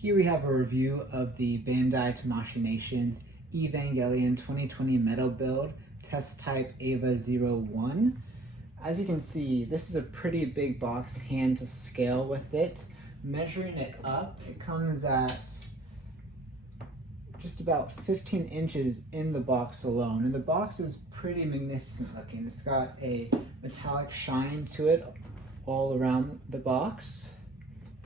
Here we have a review of the Bandai Tamashii Nations Evangelion 2020 MetalBuild Test Type EVA-01. As you can see, this is a pretty big box, hand to scale with it. Measuring it up, it comes at just about 15 inches in the box alone. And the box is pretty magnificent looking. It's got a metallic shine to it all around the box.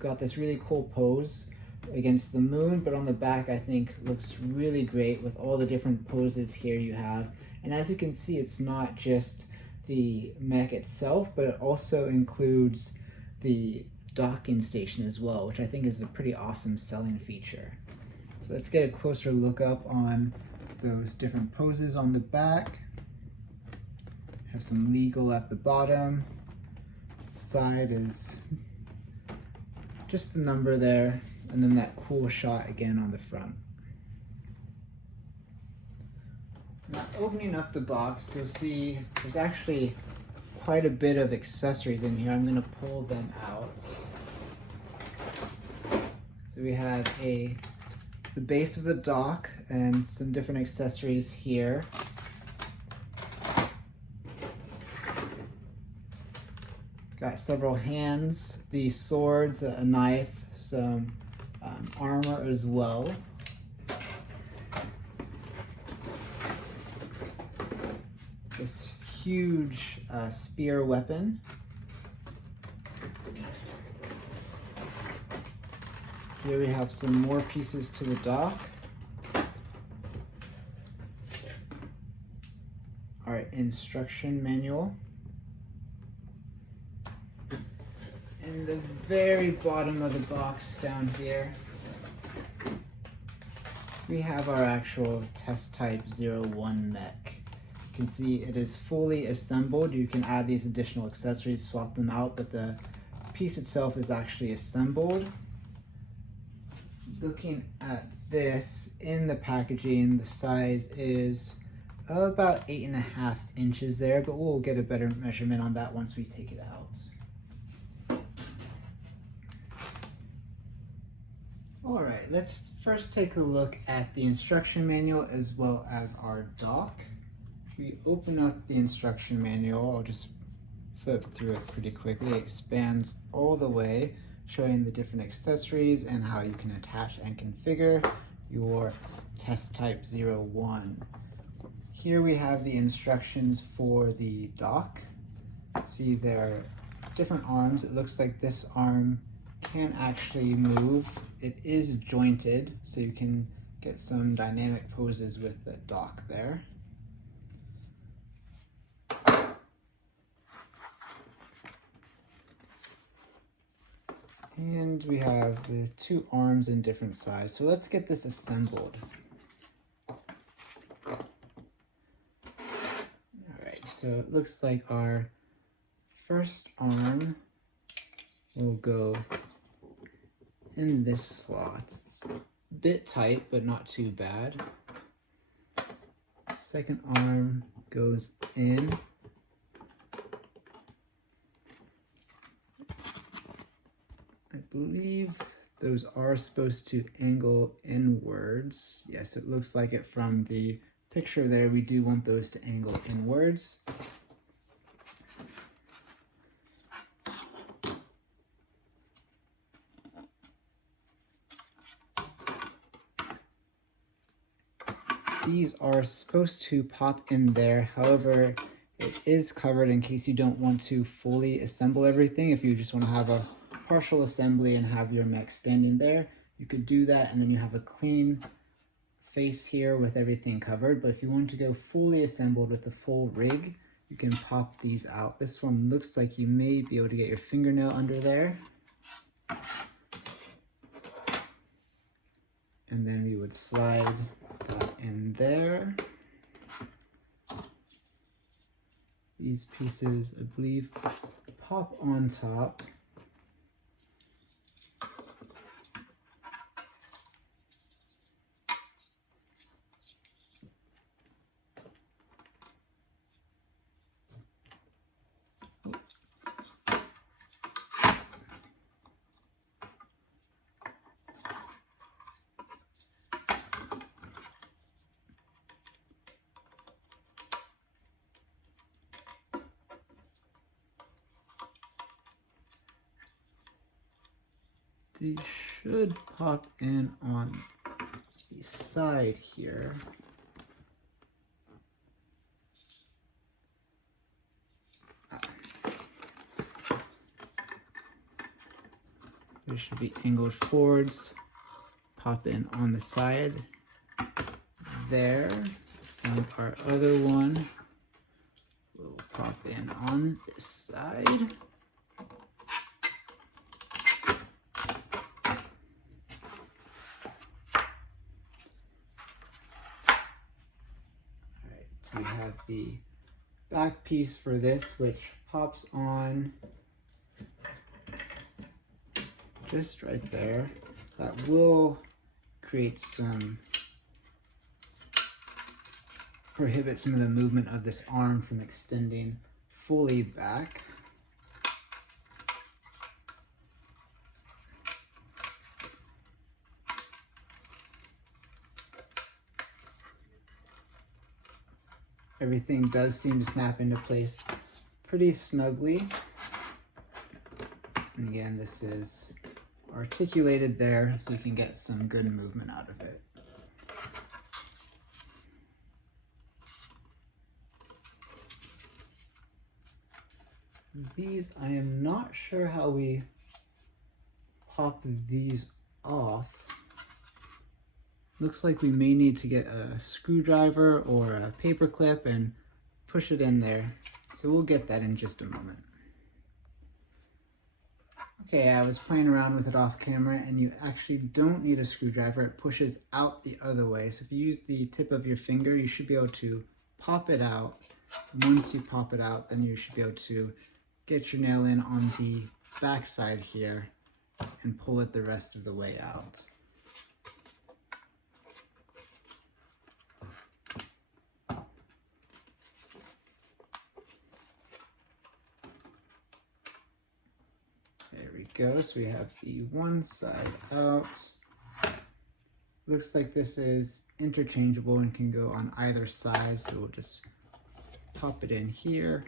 Got this really cool pose against the moon, but on the back I think looks really great with all the different poses here you have. And as you can see, it's not just the mech itself, but it also includes the docking station as well, which I think is a pretty awesome selling feature. So let's get a closer look up on those different poses on the back. Have some legal at the bottom. Side is just the number there, and then that cool shot again on the front. Now, opening up the box, you'll see there's actually quite a bit of accessories in here. I'm going to pull them out. So we have the base of the dock and some different accessories here. Got several hands, the swords, a knife, some armor as well. This huge spear weapon. Here we have some more pieces to the dock. Our instruction manual. In the very bottom of the box down here, we have our actual Test Type 01 mech. You can see it is fully assembled. You can add these additional accessories, swap them out, but the piece itself is actually assembled. Looking at this in the packaging, the size is about 8.5 inches there, but we'll get a better measurement on that once we take it out. Alright, let's first take a look at the instruction manual as well as our dock. If we open up the instruction manual, I'll just flip through it pretty quickly. It expands all the way, showing the different accessories and how you can attach and configure your Test Type 01. Here we have the instructions for the dock. See, there are different arms. It looks like this arm can actually move. It is jointed, so you can get some dynamic poses with the dock there. And we have the two arms in different sizes. So let's get this assembled. Alright, so it looks like our first arm will go in this slot. It's a bit tight, but not too bad. Second arm goes in. I believe those are supposed to angle inwards. Yes, it looks like it from the picture there. We do want those to angle inwards. These are supposed to pop in there. However, it is covered in case you don't want to fully assemble everything. If you just want to have a partial assembly and have your mech standing there, you could do that, and then you have a clean face here with everything covered. But if you want to go fully assembled with the full rig, you can pop these out. This one looks like you may be able to get your fingernail under there. And then we would slide that in there. These pieces, I believe, pop on top. These should pop in on the side here. They should be angled forwards, pop in on the side there, and our other one will pop in on this side. Alright, we have the back piece for this, which pops on just right there. That will create some, prohibit some of the movement of this arm from extending fully back. Everything does seem to snap into place pretty snugly. And again, this is articulated there so you can get some good movement out of it. These, I am not sure how we pop these off. Looks like we may need to get a screwdriver or a paper clip and push it in there. So we'll get that in just a moment. Okay, I was playing around with it off camera, and you actually don't need a screwdriver. It pushes out the other way. So if you use the tip of your finger, you should be able to pop it out. Once you pop it out, then you should be able to get your nail in on the back side here and pull it the rest of the way out. There we go. So we have the one side out. Looks like this is interchangeable and can go on either side. So we'll just pop it in here.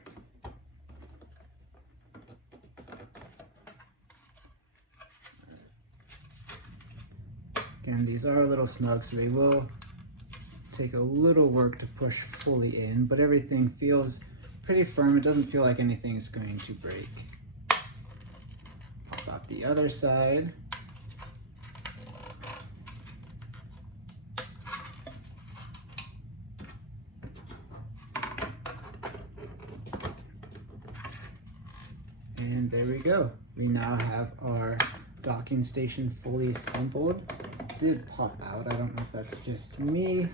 Again, these are a little snug, so they will take a little work to push fully in, but everything feels pretty firm. It doesn't feel like anything is going to break. Pop out the other side. And there we go. We now have our docking station fully assembled. It did pop out. I don't know if that's just me.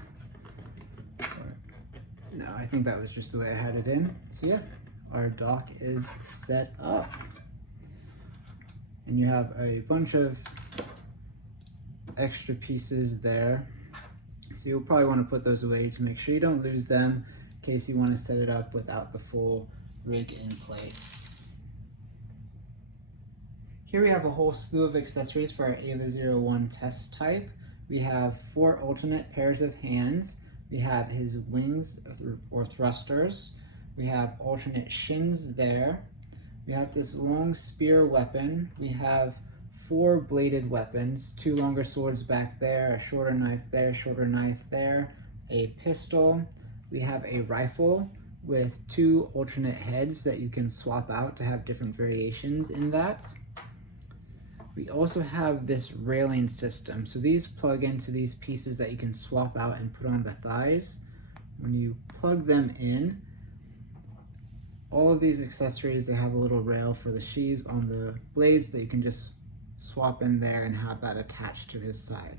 No, I think that was just the way I had it in. So yeah, our dock is set up. And you have a bunch of extra pieces there. So you'll probably want to put those away to make sure you don't lose them in case you want to set it up without the full rig in place. Here we have a whole slew of accessories for our EVA-01 Test Type. We have 4 alternate pairs of hands. We have his wings or thrusters. We have alternate shins there. We have this long spear weapon. We have 4 bladed weapons, 2 longer swords back there, a shorter knife there, shorter knife there, a pistol. We have a rifle with 2 alternate heads that you can swap out to have different variations in that. We also have this railing system. So these plug into these pieces that you can swap out and put on the thighs. When you plug them in, all of these accessories, they have a little rail for the sheaths on the blades that you can just swap in there and have that attached to his side.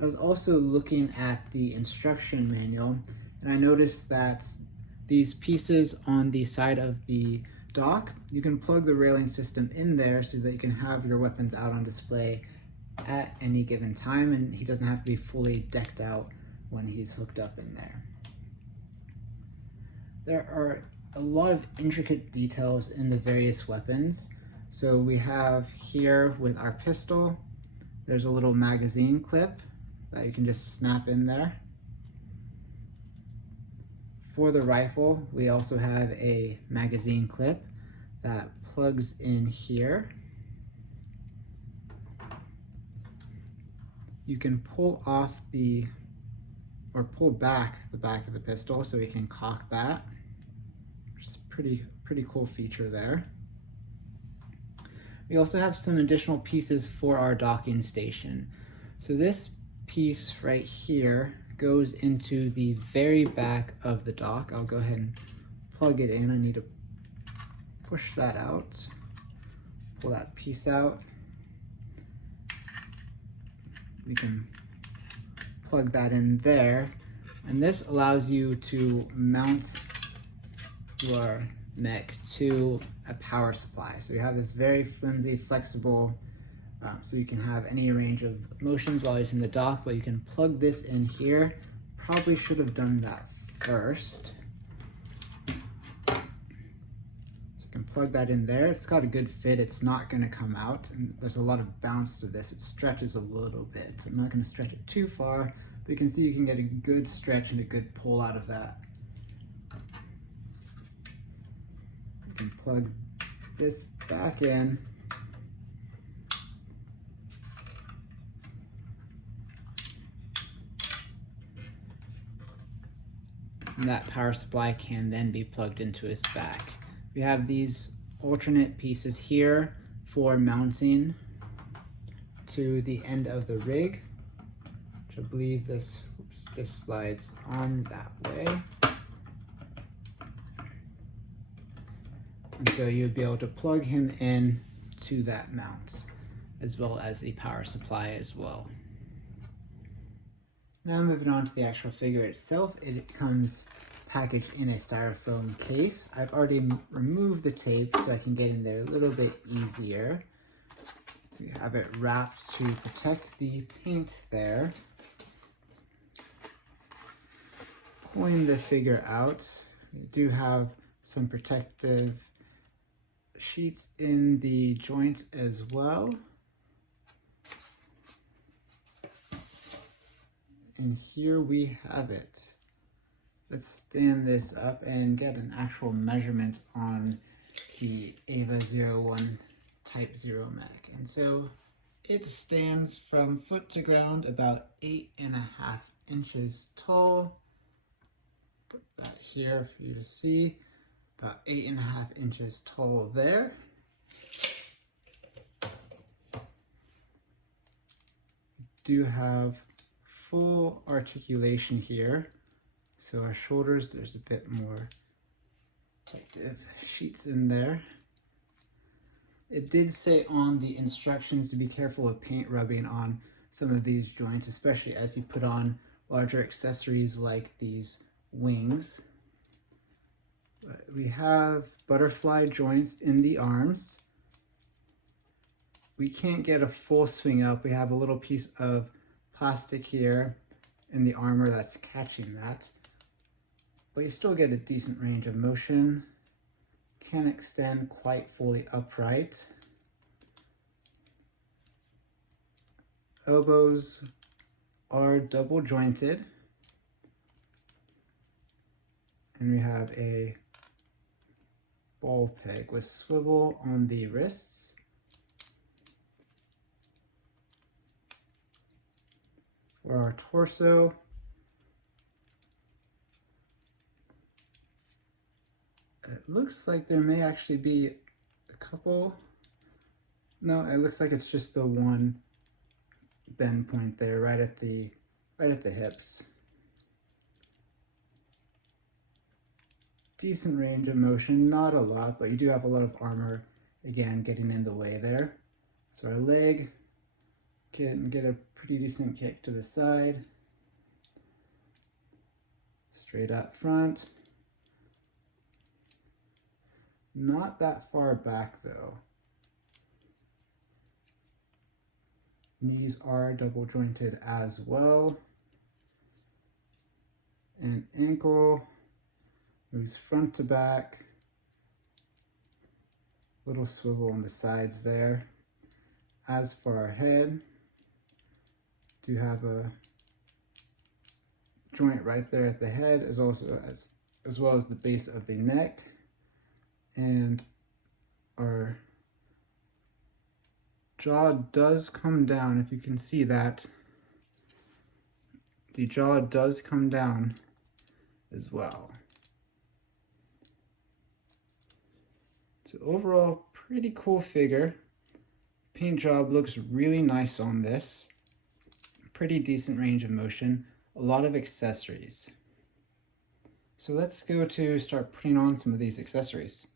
I was also looking at the instruction manual, and I noticed that these pieces on the side of the dock, you can plug the railing system in there so that you can have your weapons out on display at any given time, and he doesn't have to be fully decked out when he's hooked up in there. There are a lot of intricate details in the various weapons. So we have here with our pistol, there's a little magazine clip that you can just snap in there. For the rifle, we also have a magazine clip that plugs in here. you can pull back the back of the pistol so we can cock that, which is pretty cool feature there. We also have some additional pieces for our docking station. So this piece right here goes into the very back of the dock. I'll go ahead and plug it in. I need to push that out, pull that piece out. We can plug that in there, and this allows you to mount your mech to a power supply. So you have this very flimsy, flexible, so you can have any range of motions while using the dock, but you can plug this in here. Probably should have done that first. So you can plug that in there. It's got a good fit. It's not going to come out, and there's a lot of bounce to this. It stretches a little bit. I'm not going to stretch it too far, but you can see you can get a good stretch and a good pull out of that. You can plug this back in. And that power supply can then be plugged into his back. We have these alternate pieces here for mounting to the end of the rig, which I believe this just slides on that way. And so you'd be able to plug him in to that mount, as well as the power supply as well. Now moving on to the actual figure itself, it comes packaged in a styrofoam case. I've already removed the tape so I can get in there a little bit easier. We have it wrapped to protect the paint there. Pulling the figure out, we do have some protective sheets in the joints as well. And here we have it. Let's stand this up and get an actual measurement on the EVA-01 Type 0 mech. And so it stands from foot to ground about 8.5 inches tall. Put that here for you to see. About 8.5 inches tall there. We do have full articulation here. So our shoulders, there's a bit more protective sheets in there. It did say on the instructions to be careful of paint rubbing on some of these joints, especially as you put on larger accessories like these wings. But we have butterfly joints in the arms. We can't get a full swing up. We have a little piece of plastic here in the armor that's catching that. But you still get a decent range of motion. Can't extend quite fully upright. Elbows are double jointed. And we have a ball peg with swivel on the wrists. For our torso, it looks like there may actually be a couple. No, it looks like it's just the one bend point there, right at the hips. Decent range of motion, not a lot, but you do have a lot of armor, again, getting in the way there. So our leg can get a pretty decent kick to the side. Straight up front. Not that far back though. Knees are double jointed as well. And ankle moves front to back. Little swivel on the sides there. As for our head, do have a joint right there at the head, as well as the base of the neck. And our jaw does come down, if you can see that. the jaw does come down as well. So overall, pretty cool figure. Paint job looks really nice on this. Pretty decent range of motion, a lot of accessories. So let's go to start putting on some of these accessories.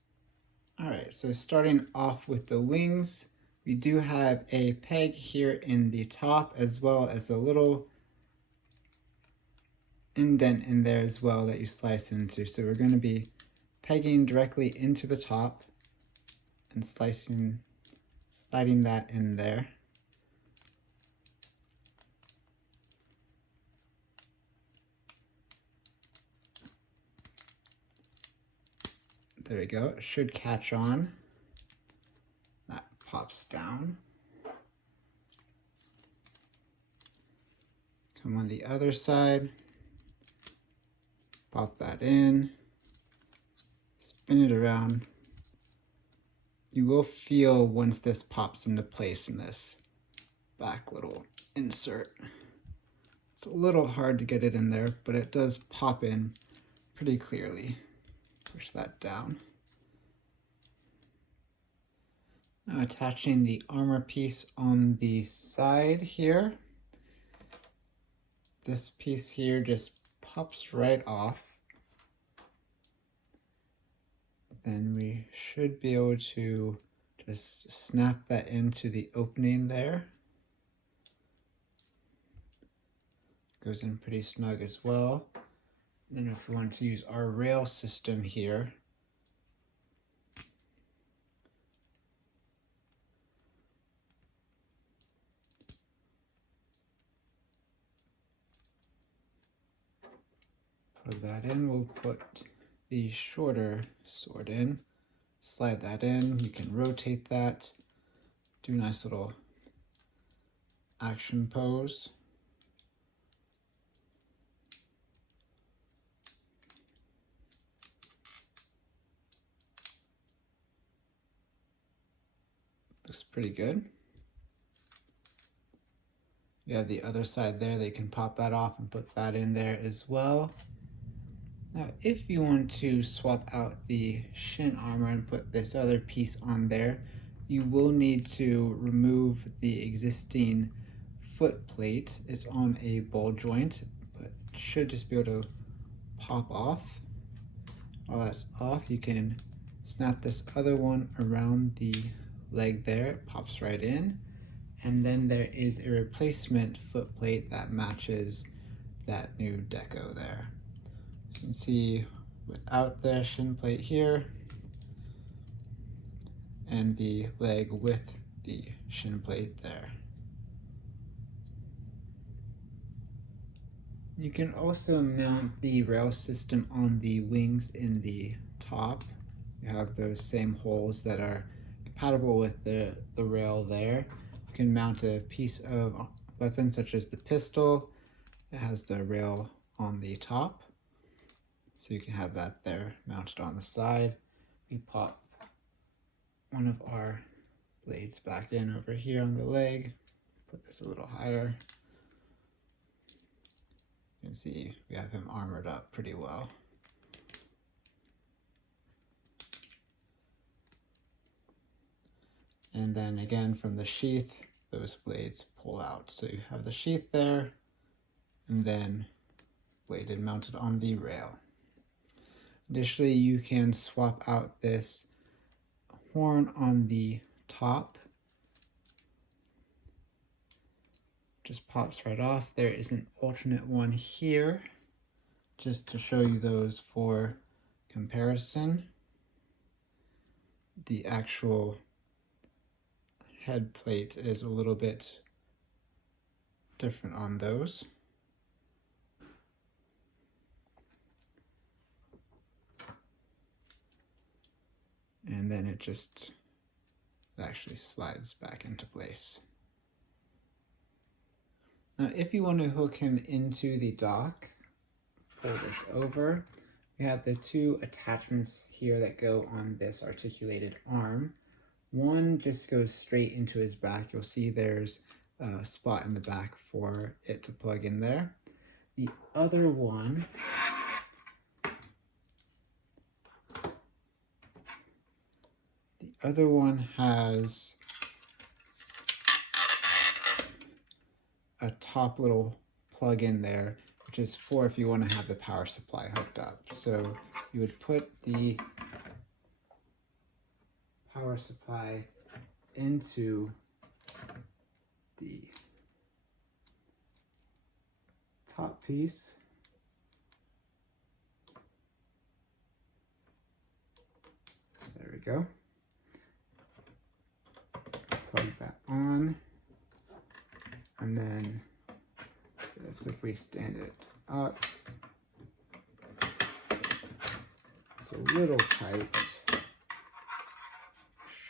All right, so starting off with the wings, we do have a peg here in the top as well as a little indent in there as well that you slice into. So we're going to be pegging directly into the top and sliding that in there. There we go, it should catch on. That pops down. Come on the other side, pop that in, spin it around. You will feel once this pops into place in this back little insert. It's a little hard to get it in there, but it does pop in pretty clearly. Push that down. Now attaching the armor piece on the side here. This piece here just pops right off. Then we should be able to just snap that into the opening there. Goes in pretty snug as well. Then if we want to use our rail system here, put that in, we'll put the shorter sword in, slide that in, you can rotate that, do a nice little action pose. Looks pretty good. You have the other side there, they can pop that off and put that in there as well. Now, if you want to swap out the Shin armor and put this other piece on there, you will need to remove the existing footplate. It's on a ball joint, but should just be able to pop off. While that's off, you can snap this other one around the leg there, it pops right in. And then there is a replacement footplate that matches that new deco there. You can see without the shin plate here and the leg with the shin plate there. You can also mount the rail system on the wings in the top. You have those same holes that are compatible with the rail there. You can mount a piece of weapon such as the pistol. It has the rail on the top, so you can have that there mounted on the side. We pop one of our blades back in over here on the leg, put this a little higher. You can see we have him armored up pretty well. And then again from the sheath, those blades pull out. So you have the sheath there, and then bladed mounted on the rail. Additionally, you can swap out this horn on the top. Just pops right off. There is an alternate one here, just to show you those for comparison. The actual head plate is a little bit different on those. And then it actually slides back into place. Now, if you want to hook him into the dock, pull this over. We have the two attachments here that go on this articulated arm. One just goes straight into his back. You'll see there's a spot in the back for it to plug in there. The other one has a top little plug in there, which is for if you want to have the power supply hooked up. So you would put the power supply into the top piece. There we go. Plug that on, and then just if we stand it up, it's a little tight.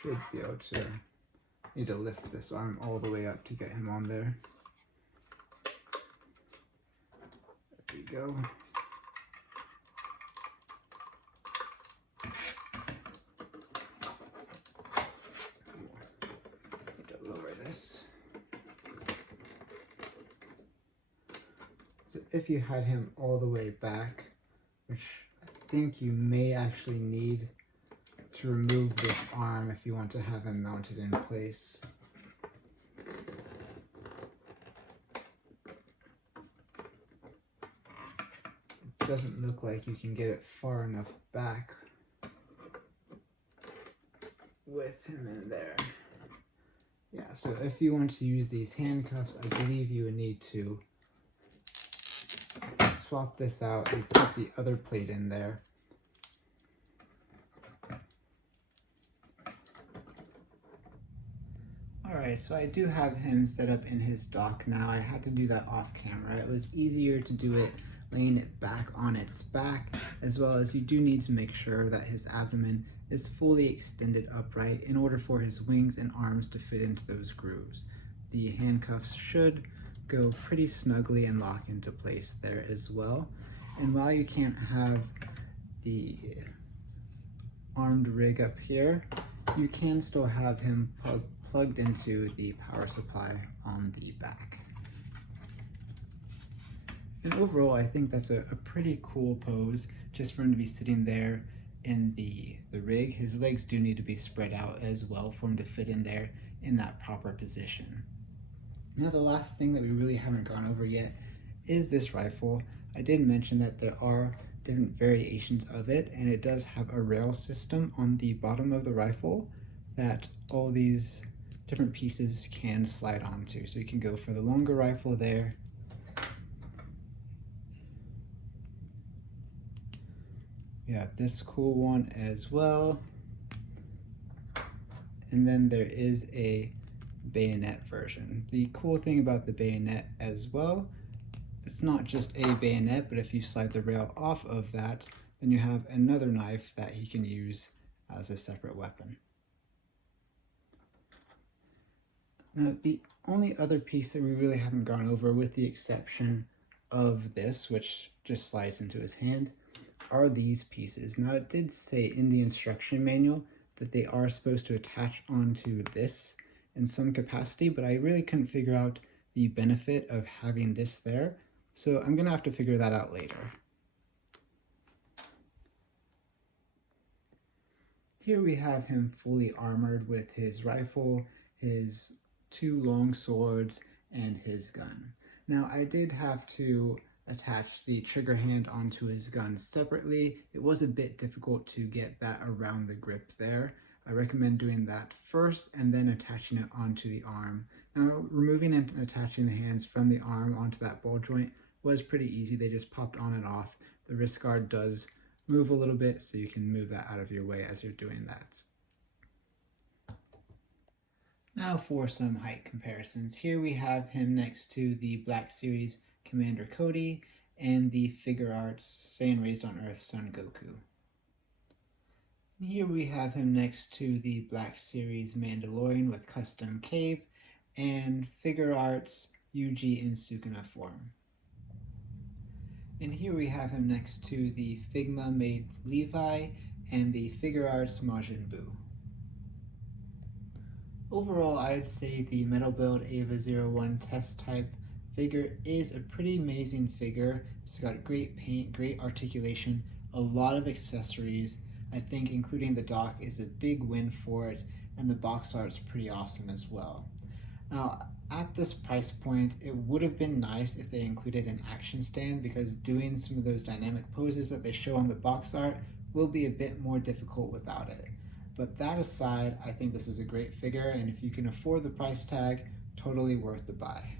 Should be able to, need to lift this arm all the way up to get him on there. There we go. Need to lower this. So if you had him all the way back, which I think you may actually need to remove this arm if you want to have him mounted in place. It doesn't look like you can get it far enough back with him in there. Yeah, so if you want to use these handcuffs, I believe you would need to swap this out and put the other plate in there. Alright, so I do have him set up in his dock now. I had to do that off camera. It was easier to do it laying it back on its back, as well as you do need to make sure that his abdomen is fully extended upright in order for his wings and arms to fit into those grooves. The handcuffs should go pretty snugly and lock into place there as well. And while you can't have the armed rig up here, you can still have him plugged into the power supply on the back. And overall, I think that's a pretty cool pose, just for him to be sitting there in the rig. His legs do need to be spread out as well for him to fit in there in that proper position. Now, the last thing that we really haven't gone over yet is this rifle. I did mention that there are different variations of it, and it does have a rail system on the bottom of the rifle that all these different pieces can slide onto. So you can go for the longer rifle there. We have this cool one as well. And then there is a bayonet version. The cool thing about the bayonet as well, it's not just a bayonet, but if you slide the rail off of that, then you have another knife that he can use as a separate weapon. Now, the only other piece that we really haven't gone over, with the exception of this, which just slides into his hand, are these pieces. Now, it did say in the instruction manual that they are supposed to attach onto this in some capacity, but I really couldn't figure out the benefit of having this there, so I'm gonna have to figure that out later. Here we have him fully armored with his rifle, his 2 long swords, and his gun. Now, I did have to attach the trigger hand onto his gun separately. It was a bit difficult to get that around the grip there. I recommend doing that first and then attaching it onto the arm. Now, removing and attaching the hands from the arm onto that ball joint was pretty easy. They just popped on and off. The wrist guard does move a little bit, so you can move that out of your way as you're doing that. Now for some height comparisons. Here we have him next to the Black Series Commander Cody and the Figure Arts Saiyan Raised on Earth Son Goku. Here we have him next to the Black Series Mandalorian with custom cape and Figure Arts Yuji in Sukuna form. And here we have him next to the Figma made Levi and the Figure Arts Majin Buu. Overall, I'd say the MetalBuild EVA-01 Test Type figure is a pretty amazing figure. It's got great paint, great articulation, a lot of accessories. I think including the dock is a big win for it, and the box art's pretty awesome as well. Now, at this price point, it would have been nice if they included an action stand, because doing some of those dynamic poses that they show on the box art will be a bit more difficult without it. But that aside, I think this is a great figure, and if you can afford the price tag, totally worth the buy.